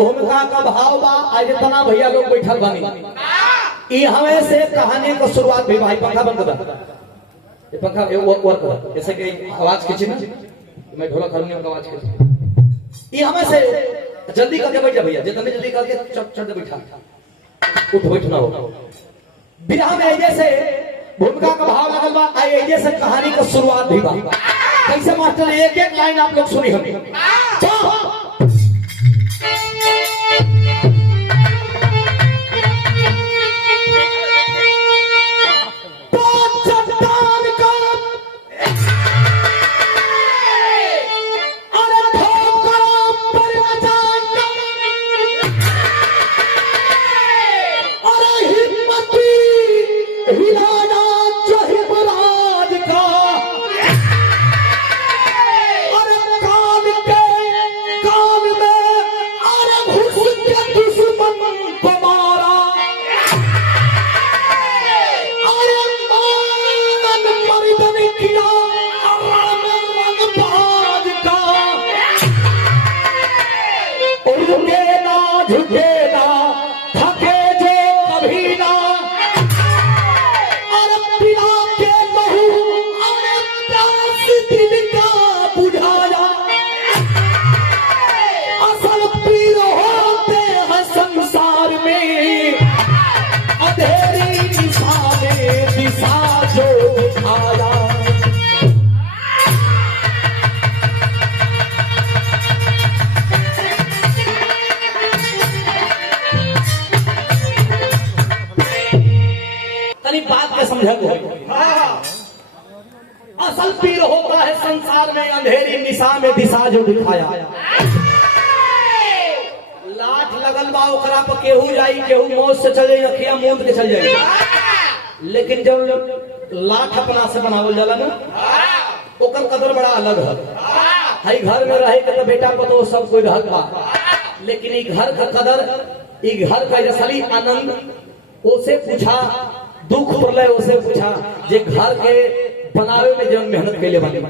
भूमिका का भाव बा आज इतना भैया लोग बैठल बनी ई हमें से कहानी का शुरुआत भी भाई पंखा बंद कर ये पंखा वर्क कर जैसे कि आवाज खींची ना मैं ढोलक हारमोनियम का आवाज खींची ये हमें से जल्दी करके बैठ जा भैया जितने जल्दी करके चट चट बैठा उठ बैठना हो बिरहा में जैसे भूमिका का भाव लगल बा आई जैसे कहानी का शुरुआत भी बा कैसे मास्टर एक एक लाइन आप लोग सुनी होगी असल पीर होता है संसार में अंधेरी निशा में दिशा जो दिखाया लाठ लगल बा ओकरा पर केहू जाई केहू मौत से चल जाई अखिया मूंद के चल जाई लेकिन जब लाठ अपना से बनावल जाला ना ओकर कदर बड़ा अलग है हई घर में रहे के तो बेटा पतो सब कोई रहत बा लेकिन ई घर का कदर ई घर का असली आनंद ओसे पूछा दुख प्रलय उसे पूछा जे घर के बनावे में जन मेहनत के लिए बने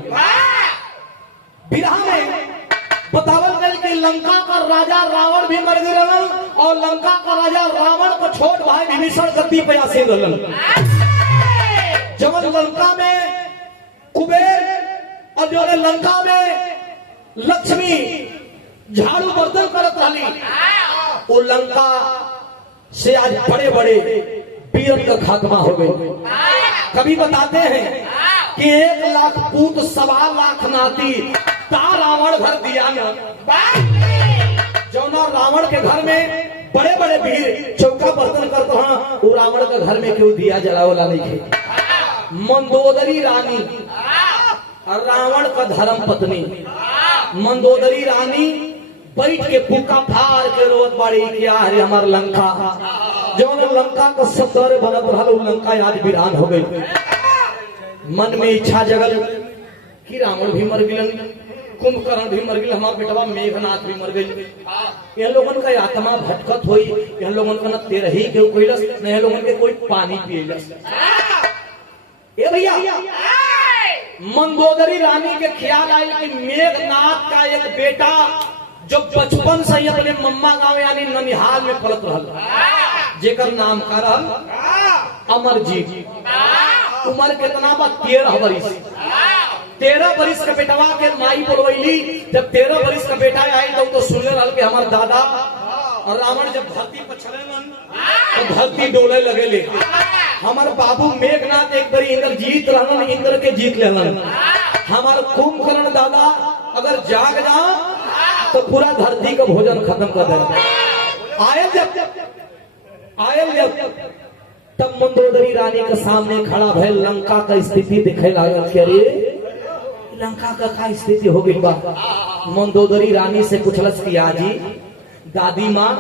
बिरहा में बतावल गया कि लंका का राजा रावण भी मर गए और लंका का राजा रावण को छोट भाई विभीषण गद्दी पे आसीन रहलन जब लंका में कुबेर और जो लंका में लक्ष्मी झाड़ू बर्तन करत रही वो लंका से आज बड़े बड़े पीरन का खात्मा हो गई कभी बताते हैं कि 1 लाख पूत 1.25 लाख नाती ता रावण घर दिया न जो ना रावण के घर में बड़े बड़े वीर चौका बर्तन करते हैं वो रावण के घर में क्यों दिया जलावला नहीं थे मंदोदरी रानी और रावण का धर्म पत्नी मंदोदरी रानी बैठ के फूका फाड़ के रोत बाड़ी क्या है हमार लंका जो लंका का सत्तर बनत रहा लंका आज वीरान हो गई मन में इच्छा जगल कि रावण भी मर गए कुंभकर्ण भी मर गए हमारा बेटवा मेघनाथ भी मर गई इन लोगन का आत्मा भटकत हुई इन लोगन का न तेरह ही के कोइलस न लोगन के कोई पानी पियलस ए भैया मंदोदरी रानी के ख्याल आया कि मेघनाथ का एक बेटा जो बचपन से ही अपने मम्मा गांव यानी ननिहाल में पलत रहा जेकर नाम का रहल अमरजीत उम्र कितना बा 13 बरिस 13 बरिस का बेटवा के माई बोलवैली जब 13 बरिस का बेटा आई तो सुनले रहल के हमार दादा और रावण जब धरती पर चलेलन तो धरती डोले लगेले हमार बाबू मेघनाथ एक बारी इंद्र जीत रहलन इंद्र के जीत लेलन हमार कुंभकर्ण दादा अगर जाग जा तो पूरा धरती का भोजन खत्म कर दे आयल जब तब मंदोदरी रानी के सामने खड़ा भय लंका का स्थिति दिखे लागल कि अरे लंका का स्थिति हो गई बा मंदोदरी रानी से पूछलस कि आजी दादी माँ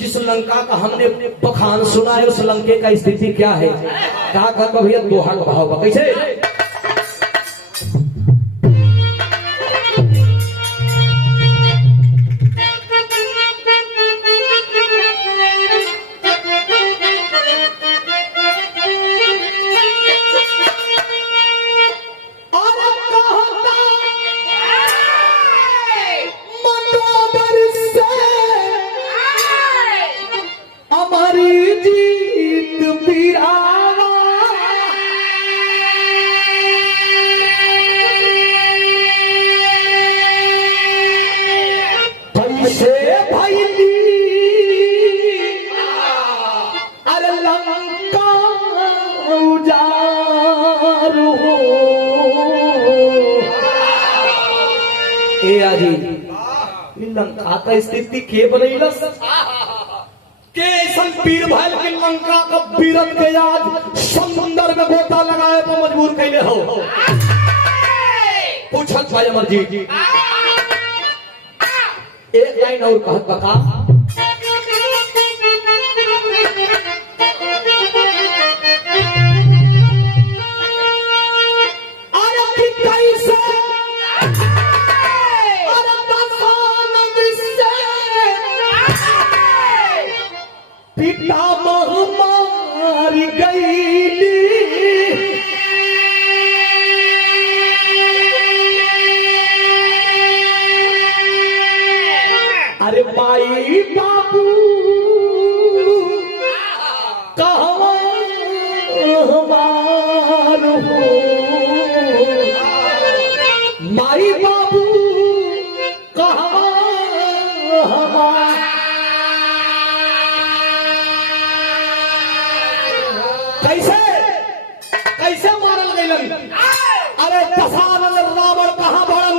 जिस लंका का हमने बखान सुना है उस लंके का स्थिति क्या है कहा भैया दोहा का भाव बा कैसे ए आजी लंका का स्थिति के बनैलस के ऐसन पीर भैल के लंका का पीरत के आज समुंदर में गोता लगाए पर मजबूर कैले हो पूछत भाई अमर जी एक लाइन और कहत बका पितामह मारी गईली अरे माई बाबू कहवा हमार हो माई बाबू कहवा हमार कैसे मारल गईलन अरे दशानन रावण कहाँ भड़न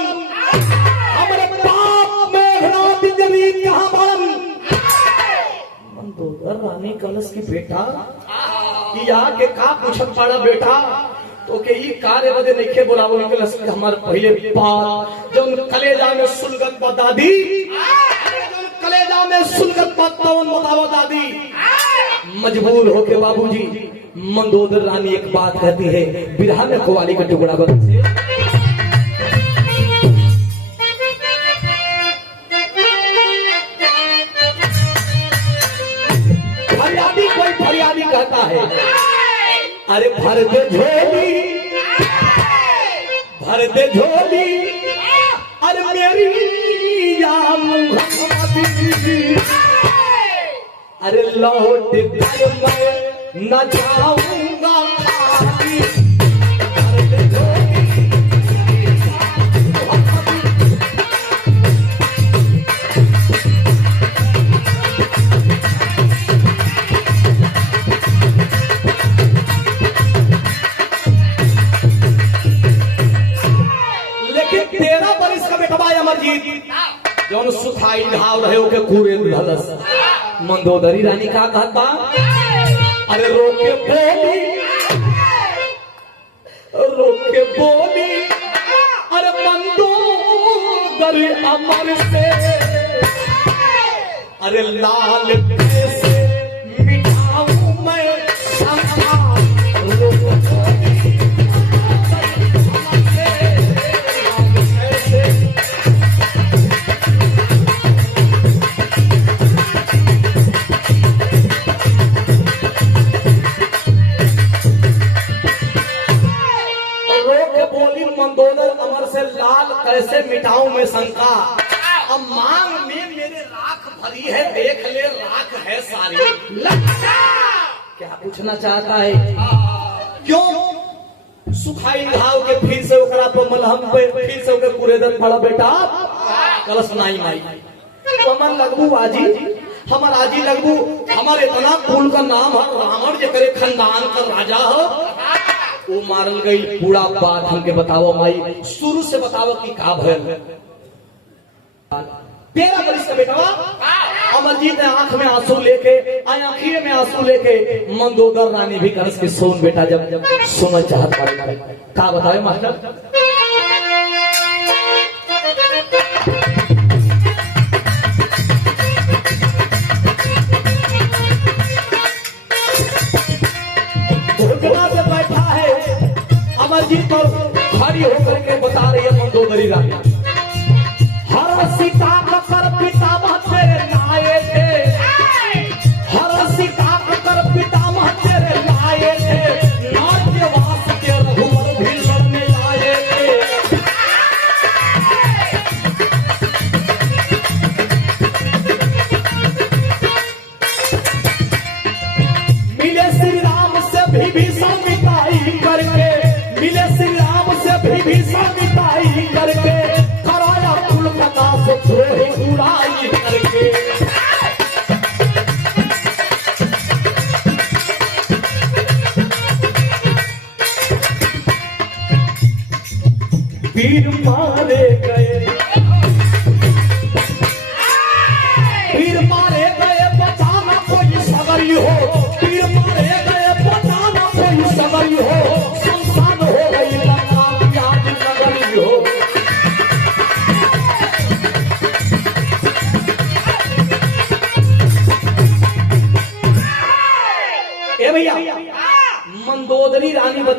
हमरे बाप मेघनाथ जरी कहाँ भड़न मंदोदर रानी कलश की बेटा या के का पूछत पड़ा बेटा तो के ई कार्य बदे नइखे बोलावल कलश हमार पहले बात जौन कलेजा में सुलगत दादी जौन कलेजा में सुलगत तौन बतावा दादी मजबूर होके बाबूजी मंदोदर रानी एक बात कहती है बिरहा में खुवाली का टुकड़ा बन से फरियादी कोई फरियादी कहता है अरे भर दे झोली अरे मेरी अरे लौट कर मैं न जाऊंगा खाली लेकिन 13 बरिस का बेटवा अमरजीत जौन सुखाई घाव रहे ओके कूरे धलस मंदोदरी रानी का कहता अरे रोके बोली अरे मंदोदरी अमर से अरे लाल कैसे मिटाऊं मैं शंका मंदोदर अमर से लाल कैसे मिटाऊं मैं शंका अब मांग में मेरे राख भरी है देख ले राख है सारी क्या पूछना चाहता है क्यों सुखाई घाव के फिर से ओकरा पर मलहम पे फिर से ओके कुरेदन पड़ा बेटा कलश नाई माई हमर लगबू आजी हमर आजी लगबू हमर इतना कुल का नाम है रावण जे करे खानदान का राजा हो वो मारल गई पूरा बात हमके बताओ माई शुरू से बताओ कि का भयल 13 बरिस का बेटवा अमरजीत ने आंख में आंसू लेके आंखिए में आंसू लेके मंदोदर रानी भी कलश के सोन बेटा जब सुनना चाहत का बताए मास्टर से बैठा है अमरजीत और खड़ी होकर के बता रही है मंदोदरी रानी हर सीता कर पितामह तेरे लाए थे हर सीता कर पितामह तेरे लाए थे नाट्यवास के रघुवर भी लड़ने आए थे मिले श्री राम से भी भीषण मिताई करके मिले श्री राम से भी भीषण मिताई करके कराया कुल कथा से द्रोही उड़ाई करके वीर मारे गए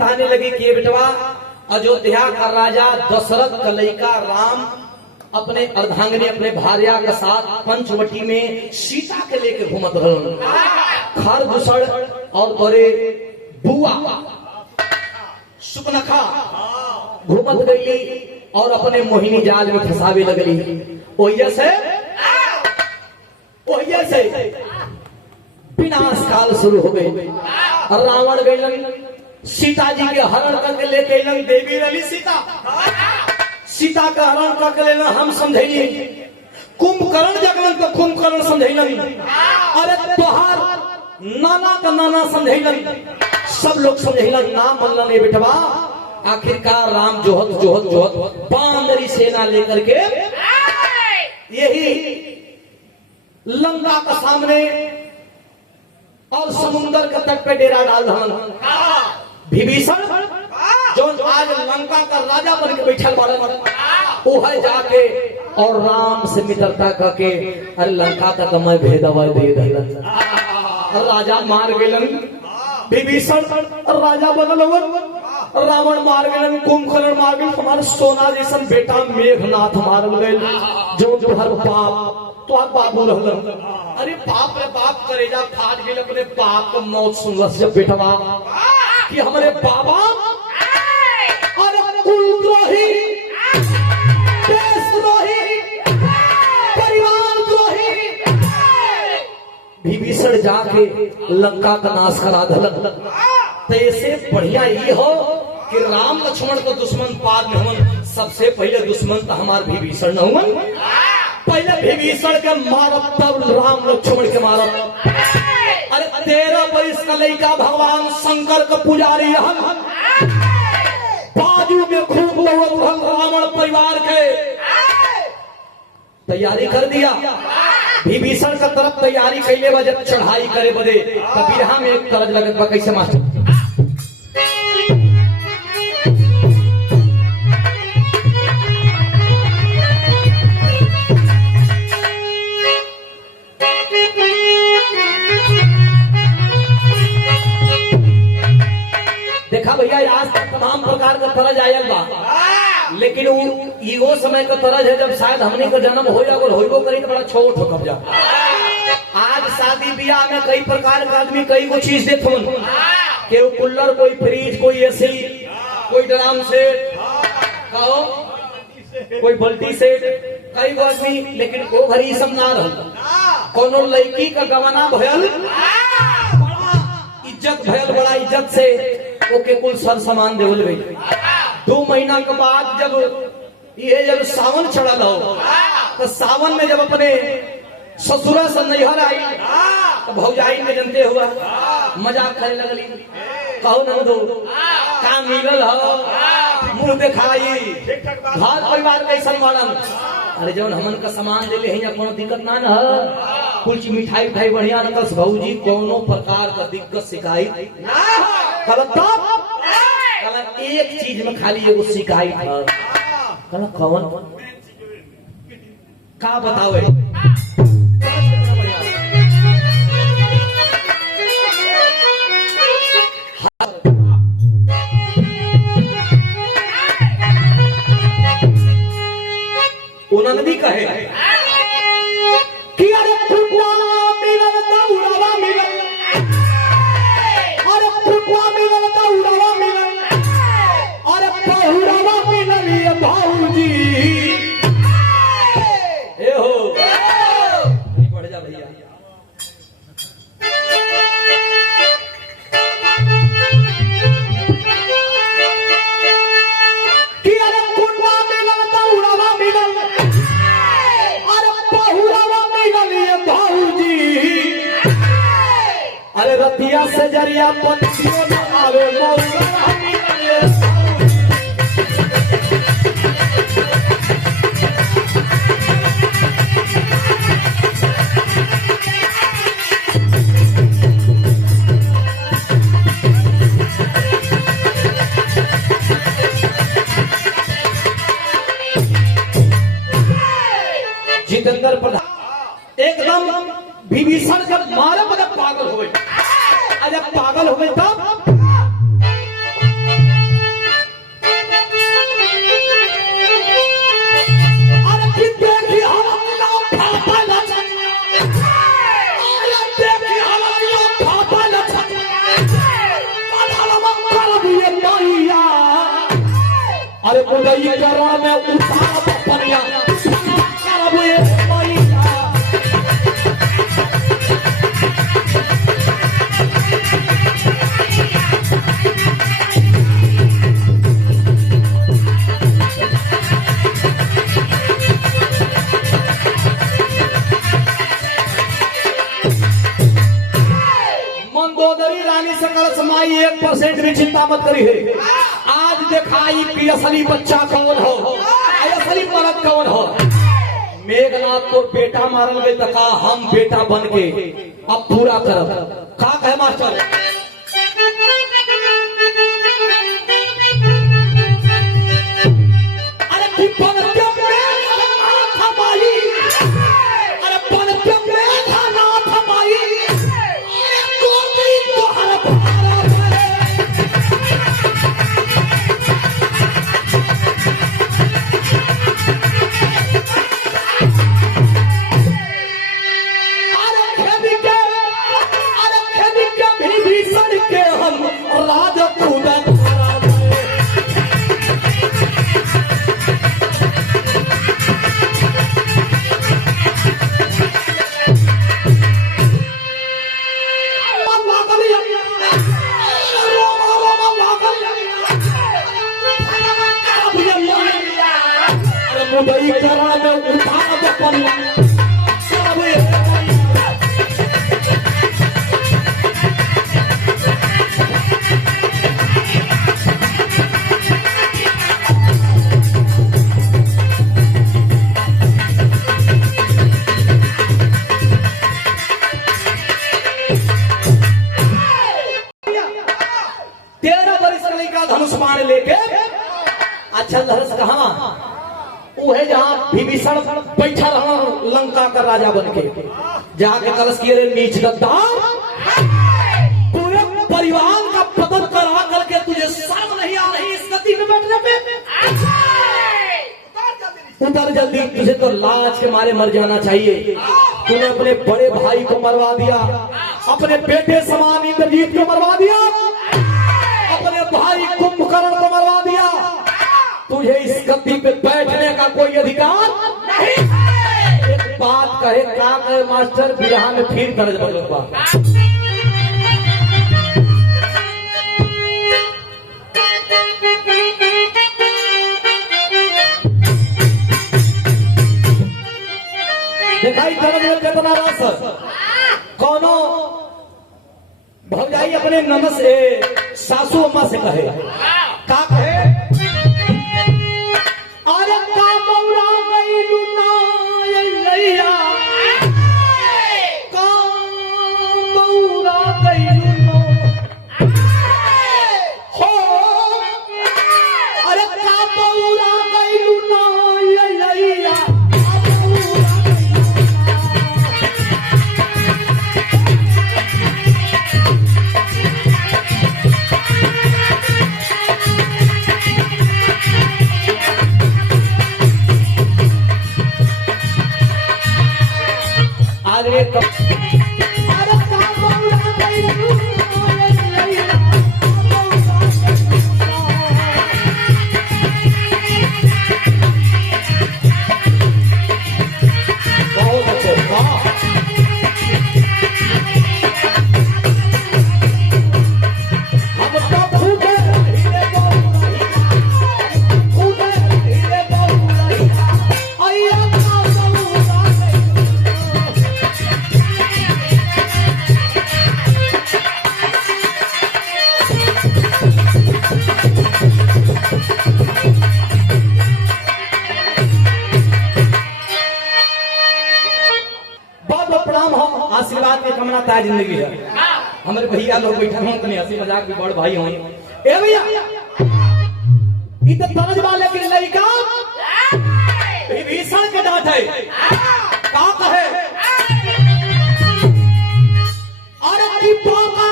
कहने लगी कि ये बेटवा अयोध्या का राजा दशरथ का लड़का राम अपने अर्धांगिनी अपने भार्या के साथ पंचवटी में सीता के लेके घूमत रहन। खरदूषण और बड़े बुआ सुपनखा घूमत गई और अपने मोहिनी जाल में फंसावे लगली। ओहिया से विनाश काल शुरू हो गई। रावण गईलन सीता जी के हरण करके लेके अलन। देवी रली सीता का हरण करके लेना हम समझेली। कुंभकर्ण जगलन तो कुंभकर्ण समझेलन। अरे तोहार नाना का नाना समझेलन। सब लोग समझेलन ना मनलन ये बेटवा। आखिरकार राम जोहत बांदरी सेना लेकर के यही लंका का सामने और समुंदर के तट पे डेरा डाल रहन। विभीषण जो आज लंका का राजा बन के बैठल बाड़न वो है जाके और राम से मित्रता करके अरे लंका तक मैं भेदवा दे दहलन। राजा मार गेलन। विभीषण राजा बनल रावण मार गेलन। कुंभकर्ण मार गेल। हमारे सोना जैसन बेटा मेघनाथ मारल गए जो तुहर बाप तो बाबू रहलन। अरे बाप रे बाप करेजा फाट गेल। अपने बाप को मौत सुनलस जब बेटवा कि हमारे बाबा अरे कुलद्रोही देशद्रोही परिवारद्रोही विभीषण जाके लंका का नाश करा दलन। तो ऐसे बढ़िया ये हो कि राम लक्ष्मण को दुश्मन पार न हुन। सबसे पहले दुश्मन तो हमार विभीषण न हुन। पहले विभीषण के मारब तब राम लक्ष्मण के मारब। अरे 13 वर्ष का लड़का भगवान शंकर का पुजारी रहन। बाजू में खूब रहन रावण परिवार के तैयारी कर दिया। विभीषण का तरफ तैयारी कैले बजे चढ़ाई करे बदे कबीरहा में एक तरज लगत बा। कैसे मास्टर देखा भैया आज तक तमाम प्रकार का तरज आयल बा। लेकिन वो समय का तरज है जब शायद हमने का जन्म हो या होइबो करी तो बड़ा छोट हो कब जा। आज शादी ब्याह में कई प्रकार का आदमी कई को चीज देते हैं। कोई कूलर कोई फ्रिज कोई एसी कोई ड्राम सेट कहो कोई बल्टी सेट कई को आदमी। लेकिन वो घरी सब ना रह। कोनो लड़की का गवाना भयल बड़ा इज्जत भयल बड़ा इज्जत से ओके कुल सर सामान देवल गई। 2 महीना के बाद जब सावन चढ़ल हो तो सावन में जब अपने ससुरा से नैहर आई तो भौजाई में जनते हुआ मजाक करे लगली। कहो न दो का मिलल हो मुंह दिखाई घर परिवार कैसन बाड़न। अरे जब हमन का सामान दिले है कोनो दिक्कत ना न कुछ मिठाई उठाई बढ़िया रखस भौजी कोनो प्रकार का दिक्कत शिकायत ना एक चीज में खाली एगो शिकायत है। कौन का बतावे उन्होंने कहे कि अरे फुटवा मिलल दौड़वा मिलल। अरे फुटवा मिलल दौड़वा मिलल। अरे बहुरवा मिलल ये भाऊजी। ए हो बढ़ जा भैया। कि अरे फुटवा मिलल दौड़वा मिलल। अरे बहुरवा मिलल ये भाऊजी। अरे रतिया से जरिया पंछियों न आवे मौसम मिलल ये जितेंद्र प्रधान एकदम विभीषण जब मारे मतलब पागल हो गए। जब पागल हो गए तब मुदई करा में उठा पनिया करब ये मैया मंदोदरी रानी से कलश माई 1% भी चिंता मत करी है। आज दिखाई कि असली बच्चा कौन हो, असली मर्द कौन हो। मेघनाथ को बेटा मारल गई तका हम बेटा बन के अब पूरा करब। का कहे मास्टर मुदई करा में उठा पनिया धनुष बाण लेके अच्छा धनुष कहा वो है जहाँ विभीषण बैठा रहा लंका का राजा बन के जाके कलश किए नीच गद्दार पूरे परिवार का पतन करा करके तुझे शर्म नहीं आ रही इस गद्दी में बैठने पे। उतर जल्दी, तुझे तो लाज के मारे मर जाना चाहिए। तूने अपने बड़े भाई को मरवा दिया, अपने बेटे समान इंद्रजीत को मरवा दिया, अपने भाई कुंभकर्ण को मरवा दिया। तुझे इस गद्दी पे बैठने का कोई अधिकार नहीं। एक बात कहे क्या कहे मास्टर, बिरहा में फिर दर्ज बदलवा। दिखाई दर्ज में कितना रस। कौनो भौजाई अपने ननद से सासू अम्मा से कहे क्या कहे, अरे का मौरा गईलू ना लैया, का मौरा गईलू ना हो, अरे का मौरा गईलू ना लैया। आशीर्वाद की कामना ताज जिंदगी है। हमारे भैया लोग बैठे हों कहीं हंसी मजाक भी बड़ भाई हों। ए भैया इधर तरज वाले की लड़का विभीषण के डांट है का कहे, अरे की पापा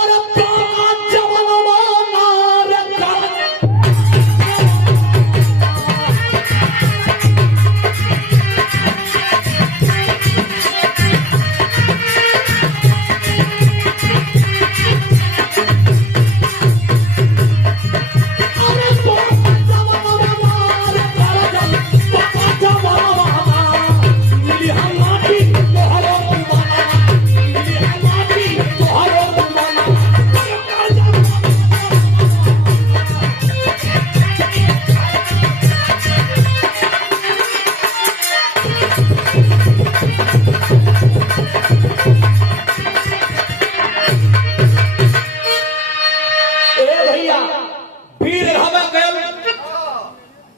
अरे पापा जवाना मार कर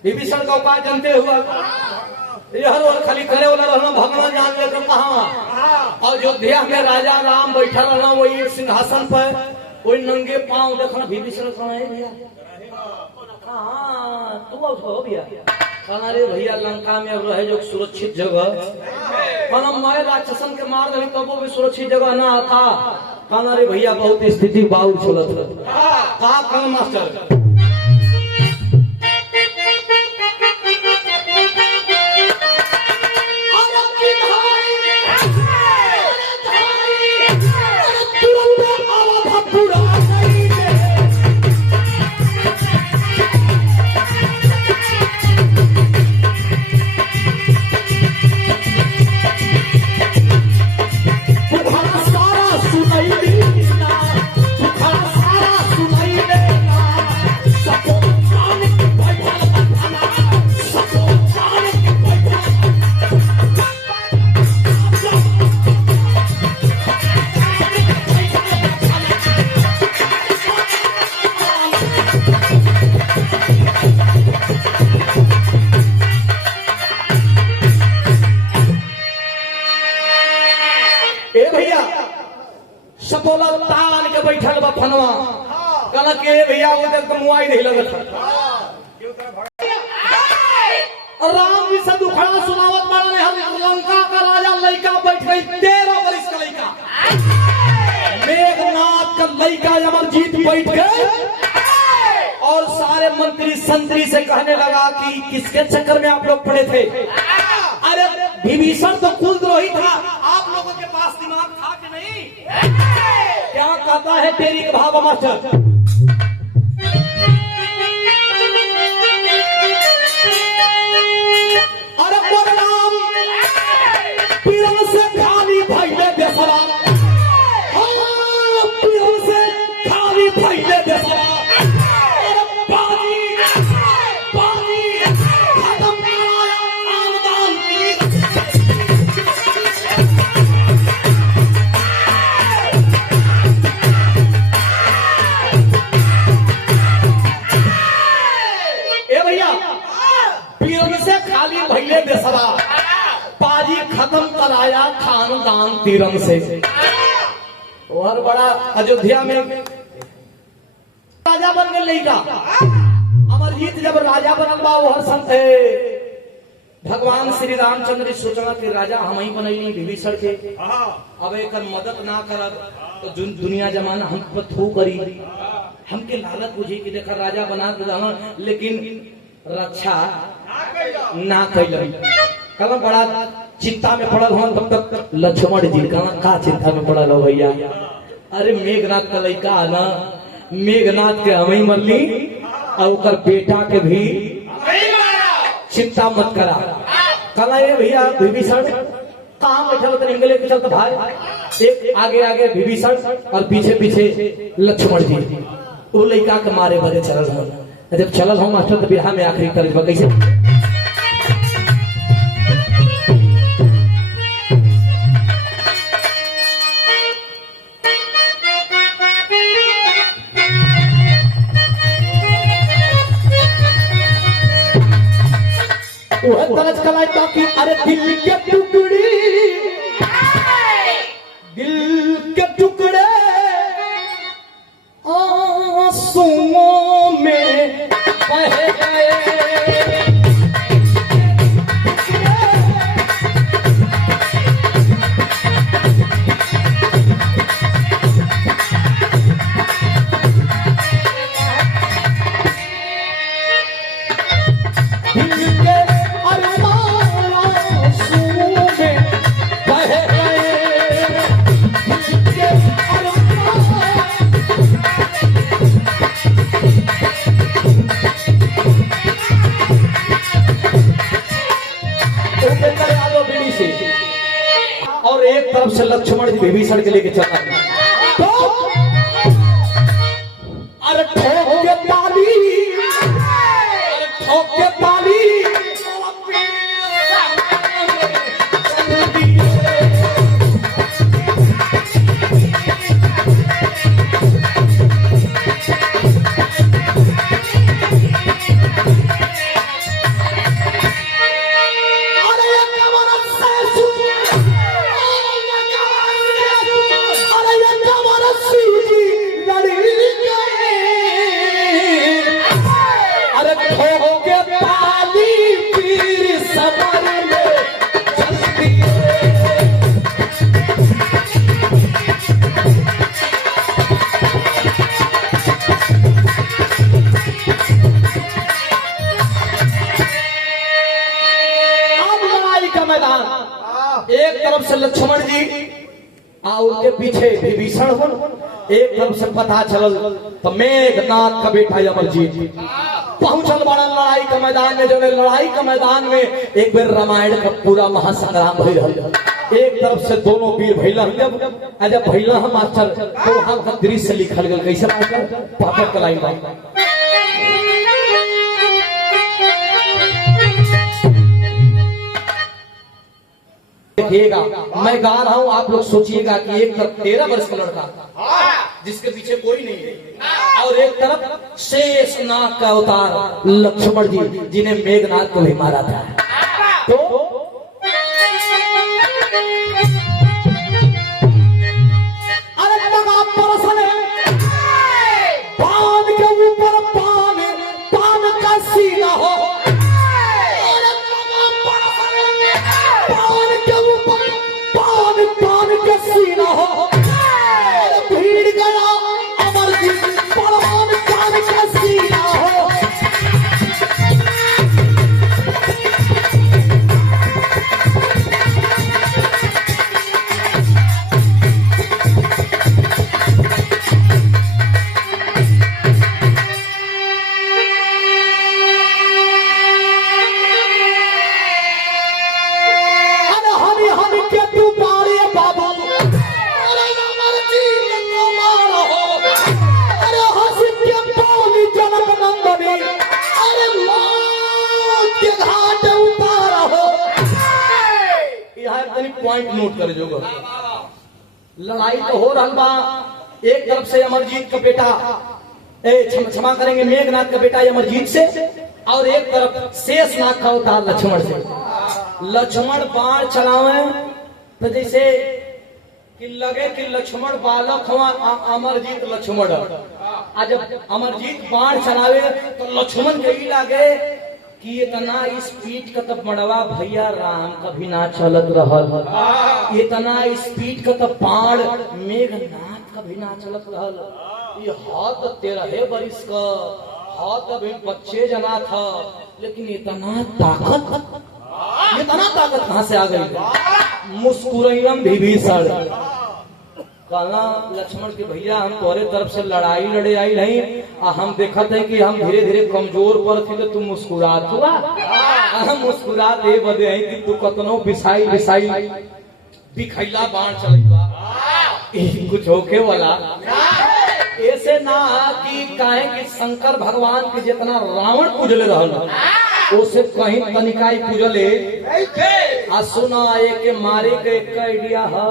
विभीषण का उपाय जानते हुआ यह और खाली करे वाला रहना भगवान जान ले तो कहाँ और अयोध्या में राजा राम बैठा रहना वही सिंहासन पर वही नंगे पांव देखना विभीषण कहाँ है भैया कहाँ तू हो भैया कहना रे भैया लंका में अब रहे जो सुरक्षित जगह कहना मैं राक्षसन के मार दही तब वो भी सुरक्षित जगह ना आता कहना रे भैया बहुत स्थिति बाउल चलत कहा कहना मास्टर सपोला तान के बैठल बा फनवा कहना के भैया वो तक तो मुआई नहीं लगत और राम जी से दुखड़ा सुनावत पड़ा ने हम लंका का राजा लइका बैठ गई 13 वर्ष का लइका मेघनाथ का लइका अमरजीत बैठ गए और सारे मंत्री संतरी से कहने लगा कि किसके चक्कर में आप लोग पड़े थे अरे विभीषण तो कुलद्रोही था आप लोगों के पास दिमाग था कि नहीं क्या कहता है तेरी भाव मास्टर अरे बलराम पीरन से खाली भइले बेसरा पीरन से खाली भइले बेसरा पाजी खत्म कराया खानदान तीरन से और बड़ा अयोध्या में राजा बन गए लइका अमरजीत जब राजा बनल बा वो हर संत भगवान श्री रामचंद्र सोचना कि राजा हम ही बनैली विभीषण के अब एक मदद ना करब तो दुनिया जमाना हम पर थू करी हमके लालच बुझी कि देखा राजा बना दे लेकिन रक्षा ना कैल कहना बड़ा चिंता में पड़ल हम तब तक लक्ष्मण जी कहना का चिंता में पड़ल हो भैया अरे मेघनाथ का लइका ना मेघनाथ के हम ही मरली और बेटा के भी चिंता मत करा कहना ये भैया विभीषण कहाँ बैठल तो इंगले के चलते भाई एक आगे आगे विभीषण और पीछे पीछे लक्ष्मण जी वो लइका के मारे बड़े चलल हो जब चलल हो मास्टर तो बिरहा में आखिरी तरजमा कैसे तरज कलाई बाकी अरे दिल के टुकड़ी दिल के टुकड़े आंसुओं में बह गए और एक तरफ से लक्ष्मण जी विभीषण के लेके चला तो अरे ठोक के ताली और उनके पीछे विभीषण एक तरफ से पता चलल तो मेघनाथ का बेटा अमरजीत पहुंचल बड़ा लड़ाई के मैदान में। जो लड़ाई के मैदान में एक बार रामायण का पूरा महासंग्राम भई रहल। एक तरफ से दोनों वीर भैला जब भैला हम मास्टर तो वहां का दृश्य लिखल गया कैसे मास्टर पापा कलाई बा देखिएगा मैं गा रहा हूँ आप लोग सोचिएगा कि एक तरफ 13 वर्ष का लड़का जिसके पीछे कोई नहीं है और एक तरफ शेषनाग का अवतार लक्ष्मण जी जिन्हें मेघनाथ को भी मारा था। तो अरे लगा परसने पान के ऊपर पान पान का सीना हो सीना हो भीड़ गया अमरजीत परवान कान का सीना हो। पॉइंट नोट कर जो लड़ाई तो हो रहा बा। एक तरफ से अमरजीत का बेटा क्षमा करेंगे मेघनाथ का बेटा अमरजीत से और एक तरफ शेषनाग का अवतार लक्ष्मण से। लक्ष्मण बाण चलावे तो जैसे कि लगे कि लक्ष्मण बालक हुआ अमरजीत लक्ष्मण आज जब अमरजीत बाण चलावे तो लक्ष्मण के ही लागे कि इतना स्पीड का तब मड़वा भैया राम कभी ना चलत रहल। इतना स्पीड का तब बाण मेघनाथ कभी ना चलत रहल। ये हाथ 13 बरिस का हाथ अभी बच्चे जना था लेकिन इतना ताकत कहाँ से आ गई। मुस्कुराइम विभीषण कहना लक्ष्मण के भैया हम तोरे तरफ से लड़ाई लड़े आई नहीं हम देखते हैं कि हम धीरे धीरे कमजोर पर थी तो तू मुस्कुरात हुआ हम मुस्कुरात ये बदे हैं कि तू कतनो बिसाई बिसाई बिखैला बाण चल कुछ होके वाला ऐसे ना कि काहे कि शंकर भगवान के जितना रावण पूजले रहल उसे कहीं तनिकाई पूजले आ सुना के मारे के एक आइडिया है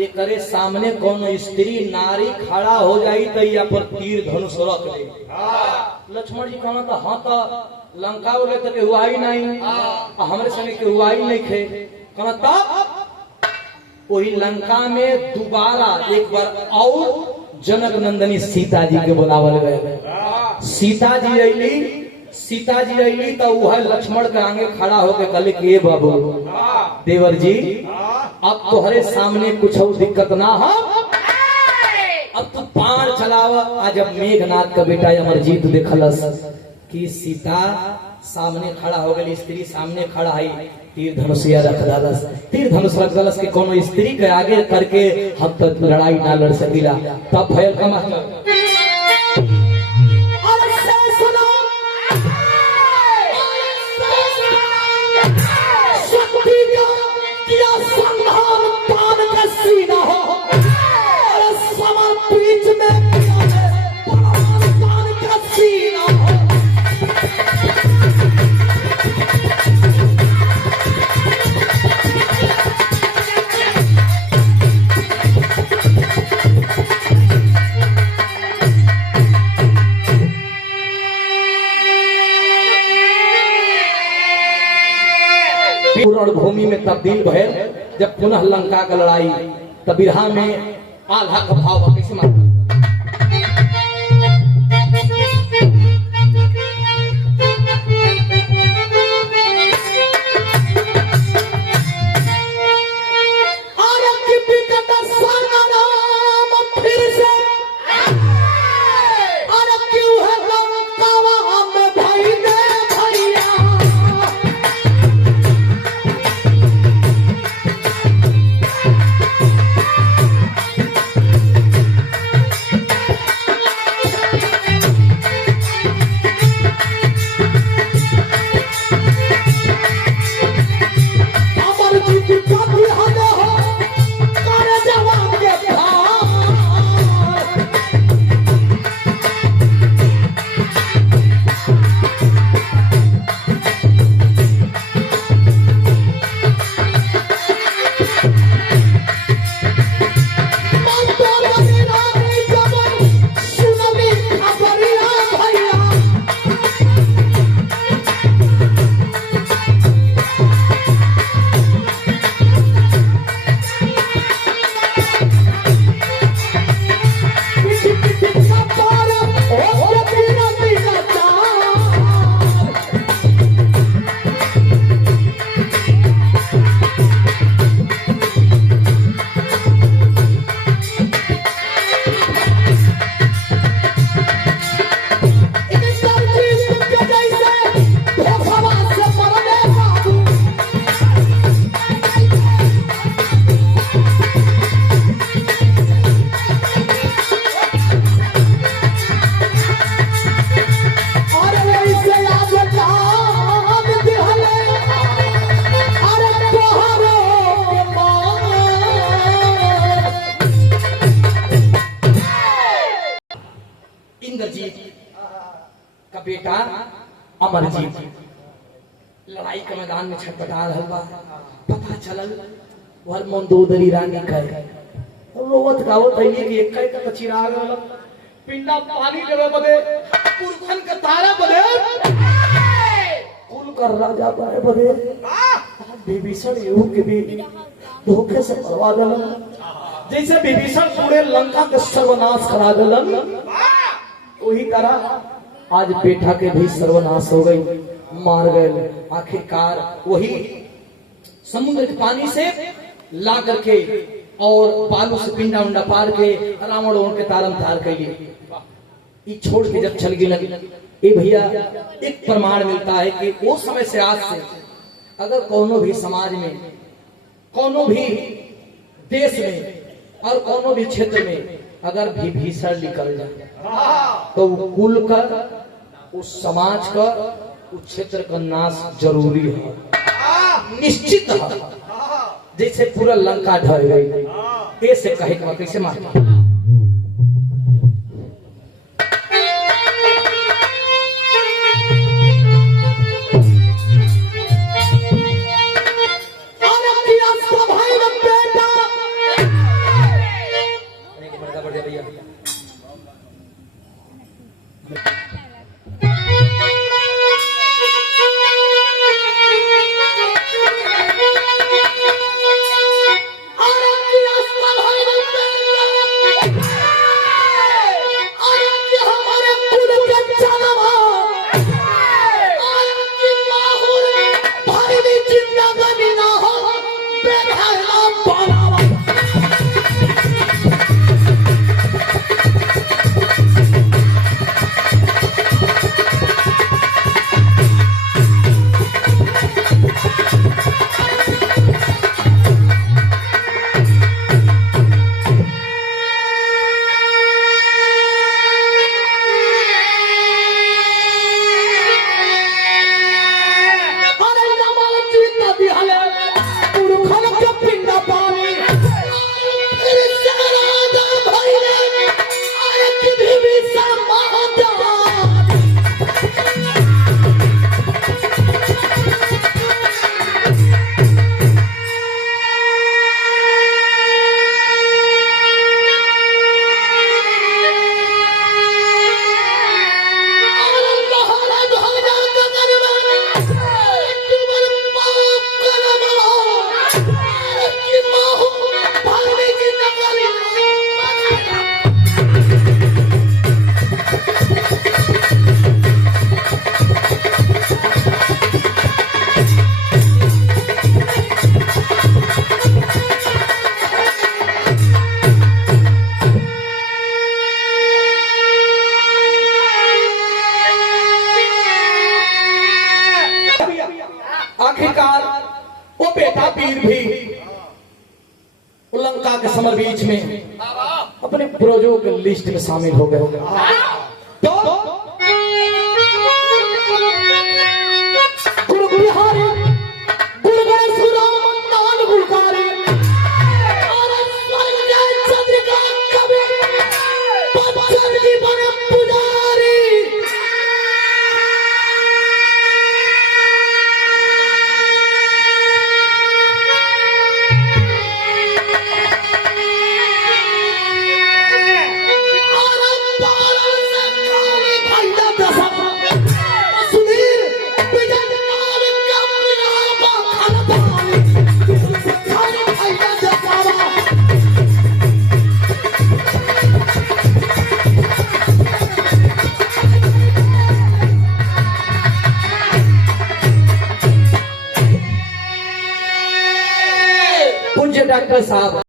ये करे सामने कौन स्त्री नारी खड़ा हो जाई तो या पर तीर धनुष रख ले। लक्ष्मण जी कहना था हाँ तो लंका बोले तो हुआ ही नहीं हमारे संगे के हुआ ही नहीं थे कहना तब वही लंका में दोबारा एक बार और जनक नंदनी सीता जी के बुलावल गए। सीता जी अली तो वह लक्ष्मण के आगे खड़ा होकर कहले कि बाबू देवर जी अब तोहरे सामने कुछ दिक्कत ना हो अब तू बाण चलाव। आज अब मेघनाथ का बेटा अमरजीत देखलस कि सीता सामने खड़ा हो गई स्त्री सामने खड़ा है तीर धनुषिया रख डालस तीर धनुष रख डालस के कोनो स्त्री के आगे करके हम तो लड़ाई ना लड़ सकीला। तब भयल का मतलब भूमि में तब्दील भय जब पुनः लंका का लड़ाई तब बिरहा में आल्हा का भाव कैसे मार बेटा अमरजीत लड़ाई के मैदान में छटपटा रहा बा। पता चलल वह मंदोदरी रानी कहे रोवत गावत है कि एक का चिराग पिंडा पानी लेवे बदे पुरखन के तारा बदे कुल कर राजा पाए बदे विभीषण एहू के भी धोखे से मरवा देलन। जैसे विभीषण पूरे लंका के सर्वनाश करा देलन वही तरह आज बेटा के भी सर्वनाश हो गई, मार गए। आखिरकार वही समुद्र के पानी से ला करके और बालू से पिंडा उंडा पार के रावण उनके तारम तार के छोड़ के जब चल गए। ये भैया एक प्रमाण मिलता है कि वो समय से आज से अगर कोनो भी समाज में, कोनो भी देश में और कोनो भी क्षेत्र में अगर विभीषण निकल जाए तो वो कुल का, उस समाज का, उस क्षेत्र का नाश जरूरी है, निश्चित है। जैसे पूरा लंका ढह गई ऐसे कहे कि कैसे मार आखिरकार वो बेटा वीर भी लंका के समर बीच में अपने पूर्वजों के लिस्ट में शामिल हो गए। तो गुरु बिहारी गुरु गणेश राम नान गुलकारी और चंद्रिका कवि बच्चन की बने पुजारी डॉक्टर साहब